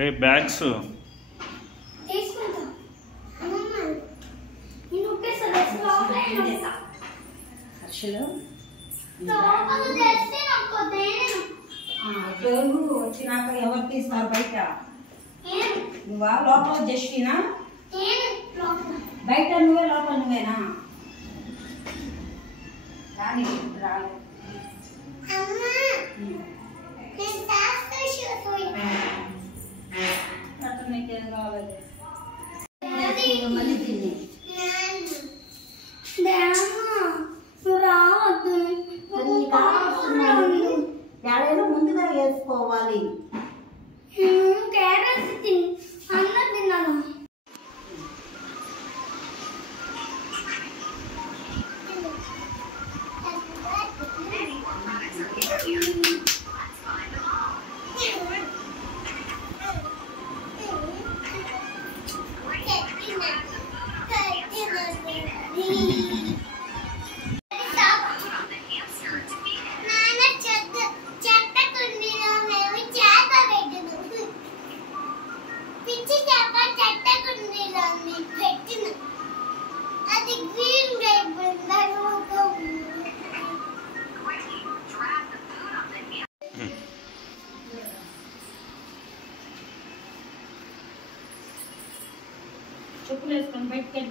ఏ bags తీసుకుంటా అమ్మమ్మ నేను ఒకేసారి లోపల అసలు లోపల చేస్తే నాకు దేని డోరు వచ్చినాక ఎవరు తీస్తారు బయట? నువ్వా లోపల జస్టినా? బయట నువ్వే లోపల నువ్వేనా? రాని రాలేదు నీకేం కావాలి? మళ్ళీ తిని ఎడైనా ముందుగా వేసుకోవాలి. క్యారెట్స్ తిని అన్నం తిన్నాను. చెప్పులు వేసుకొని బయటకి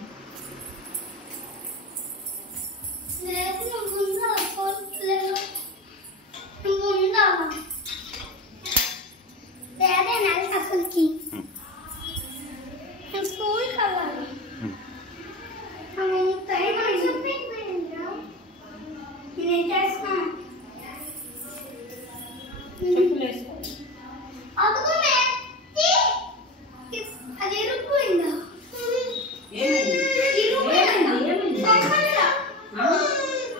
స్కూల్ కావాలి. నేను చేస్తాను. చెప్పులు వేసుకో. అది ఇరుక్కుపోయిందా?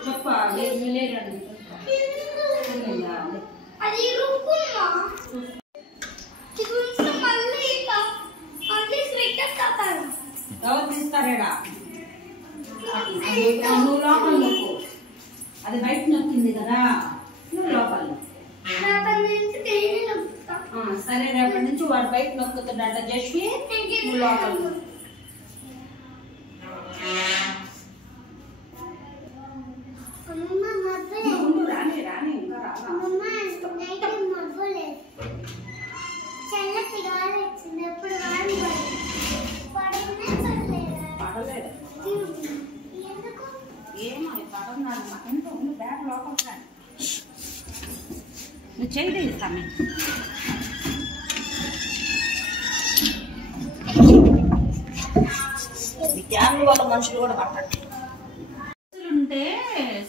చెప్పా లేరండి. అది ఇరుక్కున్నా మళ్ళీ ఎవరు తీస్తారేడా? నువ్వు లోపల నొక్కు. అది బయట నొక్కింది కదా, నువ్వు లోపల. సరే రేపటి నుంచి వాడు బయట నొక్కుతాడట జస్వి, నువ్వు లోపల. రాని రాని ఇంకా పడలేదు. ఏమో పడన్నాడు. ఎంత ఉంది బ్యాగ్ లోపల కానీ నువ్వు చేయలేదు సమయం. విజ్ఞానం వల్ల మనుషులు కూడా పట్టండి. ఉంటే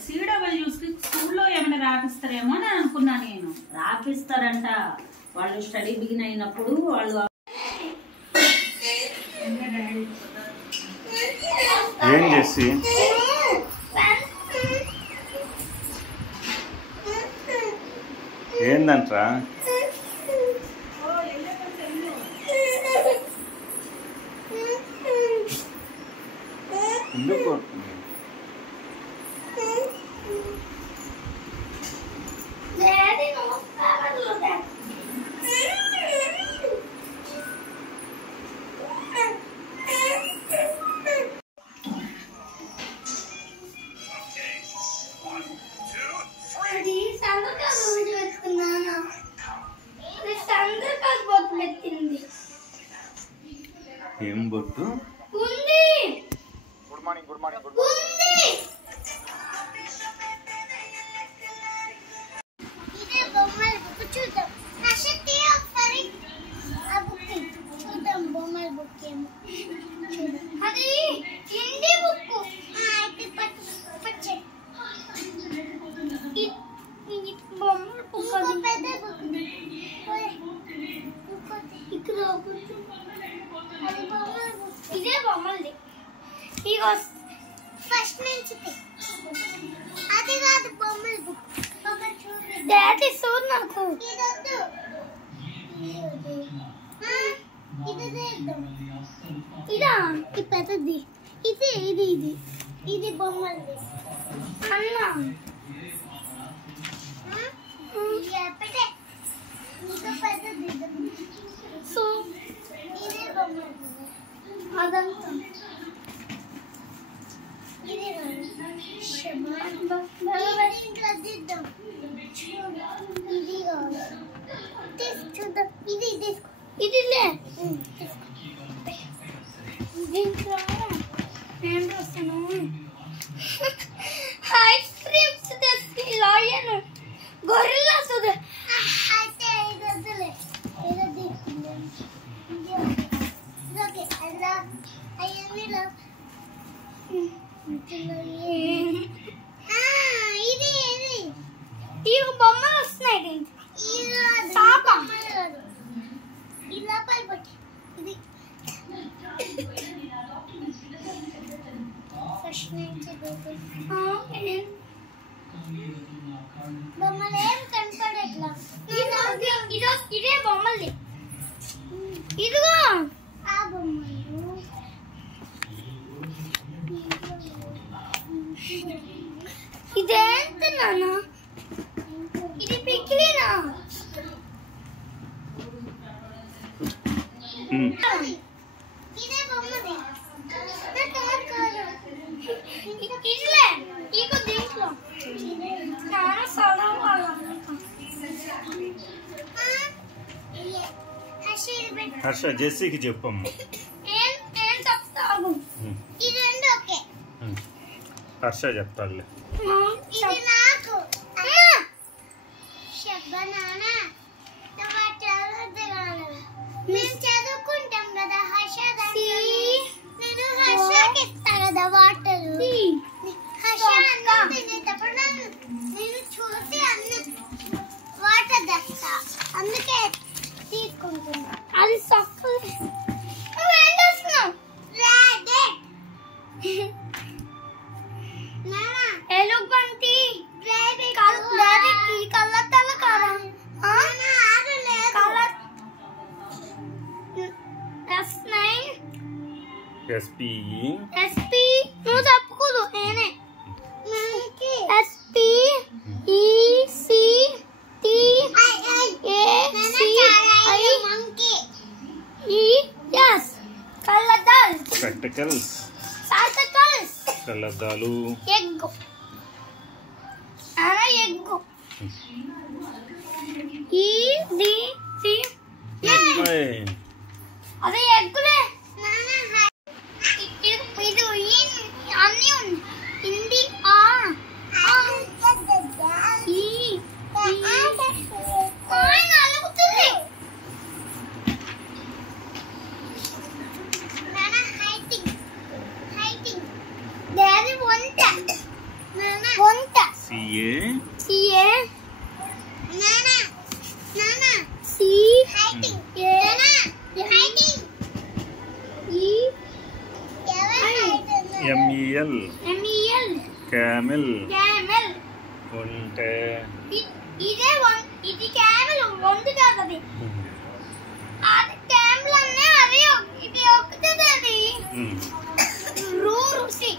CWS కి స్కూల్లో ఏమైనా రాపిస్తారేమో అని అనుకున్నా నేను. రాపిస్తారంట. వాళ్ళు స్టడీ బిగిన్ అయినప్పుడు వాళ్ళు ఏం చేసి ఏందంట్రా? ఎందుకు ఏం బొట్టు ఉంది? Good morning good morning good ఇదే బొమ్మల బుక్ చూద్దాం. నషతి ఒకసారి ఆ బుక్ చూద్దాం. బొమ్మల బుక్ ఏమో అది హిందీ బుక్. అయితే పచ్చే ఇది బొమ్మల బుక్. అది పెద్ద బుక్. ఇక్కడ అది బొమ్మల బుక్. ఇదే బొమ్మలది. ఇగో ఫస్ట్ నుంచి అది కాదు బొమ్మల బుక్. డాడీ చూడు నాకు. ఇదా ఇది పెద్దది. ఇది ఇది ఇది ఇది బొమ్మలది అన్నా. ఎప్పుడే ఇంకా పెద్దది. సో అదంతా ఇది ఇదిలే దీంట్లో నేను వస్తాను ఐస్ క్రీమ్స్ తెచ్చి లాయను గొర్రెలా చూడ అయితే ఇది వద్దులే ఇది ఓకే అలా అయ్యో ఇది ఈ బొమ్మలు వస్తున్నాయి ఇలా పైపట్టి ఇది బొమ్మలు ఏం కనపడట్లా ఇదే బొమ్మల్ది ఇదిగో ఆ బొమ్మలు ఇదేంత నాన్న ఇది పిక్లీనా ఇదే బొమ్మది ఇదిలే ఇగో దీంట్లో చాలా సరళ హర్ష జెస్సీకి చెప్పమ్మా. ఏం చెప్తావు ఇది రెండు ఓకే హర్ష చెప్తాడులే. ఇది నాకు శబ్బనానా మేము చదువుకుంటాం కదా హర్ష నేను హర్షకి ఇస్తా కదా వాటర్ హర్ష అన్నం తినేటప్పుడు నేను చూసి అన్నం వాటర్ తెస్తా అందుకే తీసుకుంటున్నా అది సక్కలు నువ్వేం చేస్తున్నావు ఎలుగుబంటి కళ్ళ కదా ఎస్పీ నువ్వు చెప్పుకోదు నేనే ఎస్పీ ఈసి టి ఎస్ కళ్ళద్దాలు స్పెక్టకల్స్ కళ్ళద్దాలు ఎగ్గు ఎగ్గు ఇది అదే ఎగ్గులే ఇది అన్నీ ఉంది హిందీ అలుగుతుంది డాడీ వంట సిఏ ఎంఈఎల్ క్యామెల్ ఉంటే ఇదే ఇది క్యామెల్ వంట కాదు అది క్యామెల్ అనే అది ఇది ఒక్కటే అది రుసి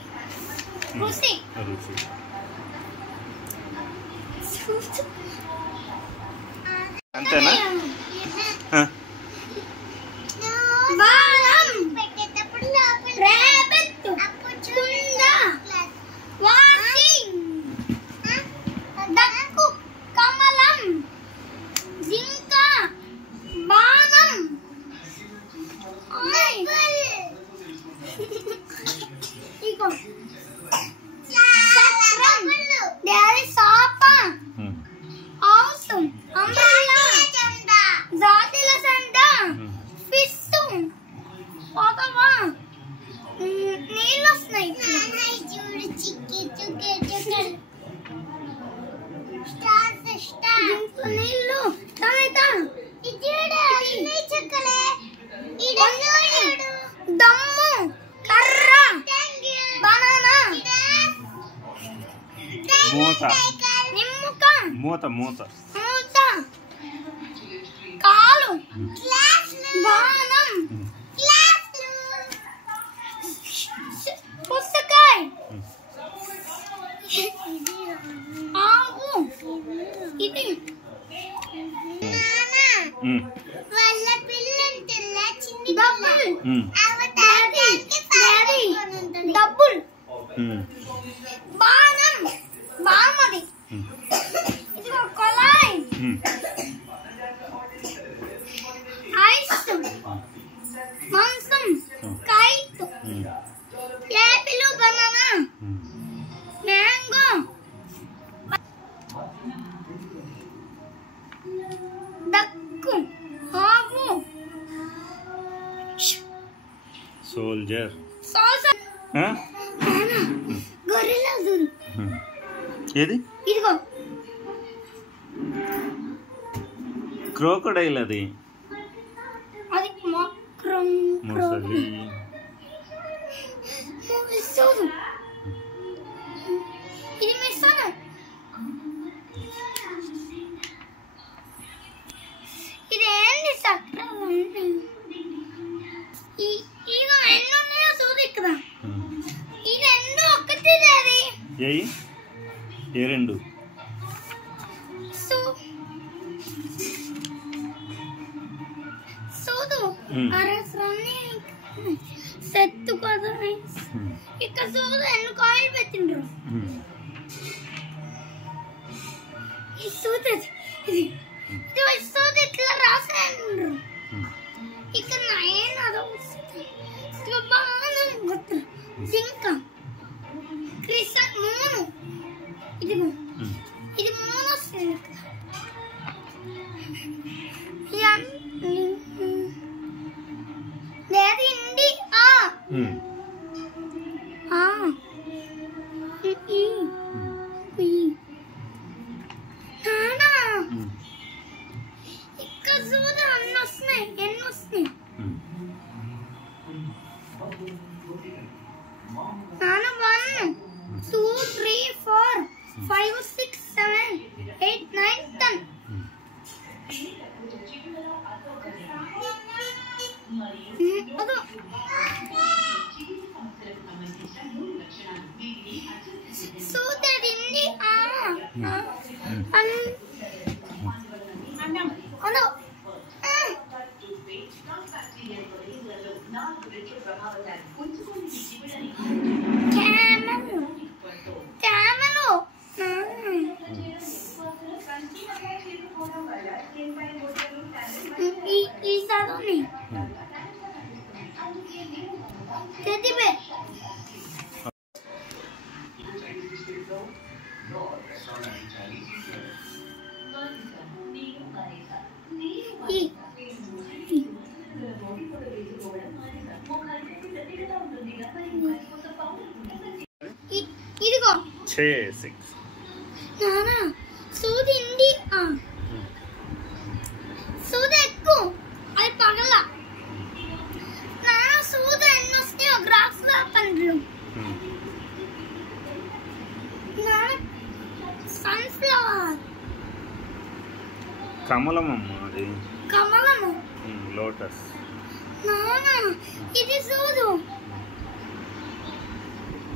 అంతేనా? కమలం జింక బాణం డాడీ సాప అవసరం అంబ్రెల్లా జాతీల సంట ఫిష్ పోతావా నీళ్ళు వస్తున్నాయి నీళ్ళు దమ్ము కర్ర బనానా మూత కాలు బాణం పుస్తకాయ ఆవు ఇది వాళ్ళ పిల్లలు చిన్న బబుల్ బాణం బామది ఇది కొలాయి ఐస్ మాంసం kite Apple banana mango duck ఆవు సోల్జర్ గొరిల్లా చూడు ఏది ఇదిగో క్రోకోడైల్ అది అది ముసలి చూడు ఇది మిస్సను ఇది ఏంటి చక్రాలు ఇగో ఎన్ని ఉన్నాయో చూడు ఇక్కడ ఈ రెండు ఒకటి అది ఏ రెండు చూడు అరసరాన్ని సెత్తు కదా ఇక్కడ చూడు ఎన్ని కాయలు పెట్టిండ్రు ఈ చూడు ఇది చూడు ఇట్లా రాసాయండ్రు ఇక్కడ నయన్ అదో ఇక బాగా గుర్తు జింక క్రిస్టల్ మూను ఇది ఇది మూను వస్తుంది లేదు ఇండి ఇక్కడ చూడు అన్ని వస్తున్నాయి ఎన్ని వస్తున్నాయి నాన్న 1 2 3 4 5 6 7 8 9 10 అదో సూతడింది అదో క్యామెల్ ఈ సాధోని టెడ్డీ బేర్ ఇదిగో 6 నానా సూది ఇండి సూది ఎక్కువ అది పగల నానా సూది ఎన్ని వస్తాయో గ్రాఫ్ లా పండ్లు నానా సన్ఫ్లవర్ కమలం అమ్మ అది కమలము లోటస్ నానా ఇది సూదు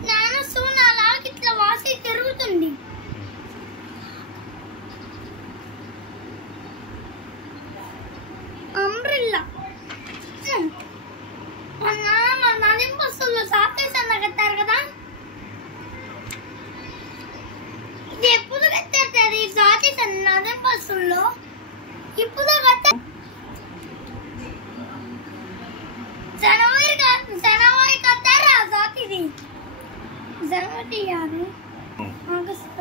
నానా సూన అలా ఇట్లా వాసి తిరుగుతుంది అంబ్రెల్లా మా నాన్న బస్సుల్లో సాపేసన్న కట్టారు కదా ఇది ఎప్పుడు కట్టారు సాపేసన్న నాన్న బస్సుల్లో ఇప్పుడు కట్టారు जनवरी का 13 जनवरी यार अगस्त